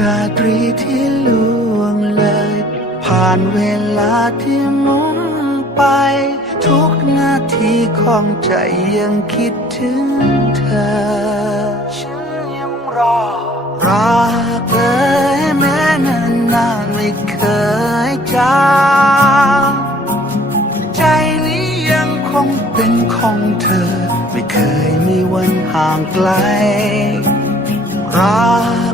ราตรีที่ล่วงเลย ผ่านเวลาที่มุนไป ทุกนาทีของใจยังคิดถึงเธอ ฉันยังรอรักเอ่ยแม้นานนานๆไม่เคยจางใจนี้ยังคงเป็นของเธอ ไม่เคยมีวันห่างไกลรัก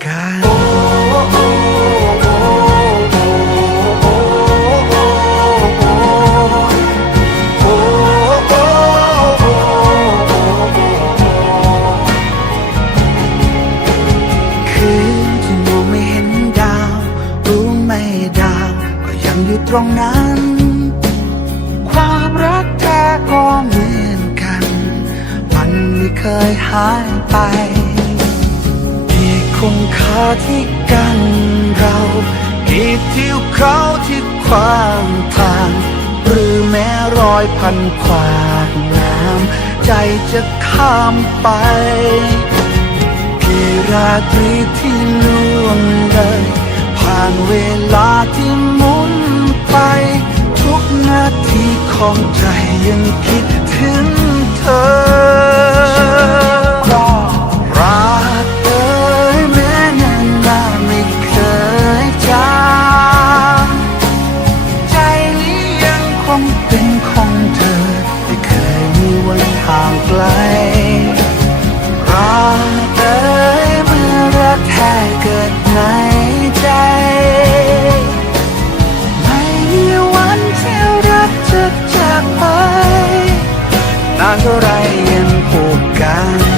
ตรงนั้น ความรักแท้ก็เหมือนกัน มันไม่เคยหายไป ที่คงคาที่กันเรากี่ทิวเขาที่ขวางทาง หรือแม้รอยพันขวากน้ำใจจะข้ามไปกี่ราตรีที่ล่วงเลย ผ่านเวลาที่มุ ของใจยังคิดถึงเธอรักเอ่ยแม้นานนาไม่เคยจางใจนี้ยังคงเป็นของเธอ ไม่เคยมีวันห่างไกลรักเอ่ยเมื่อรักแท้เกิดใน เท่าไรยังผูกกัน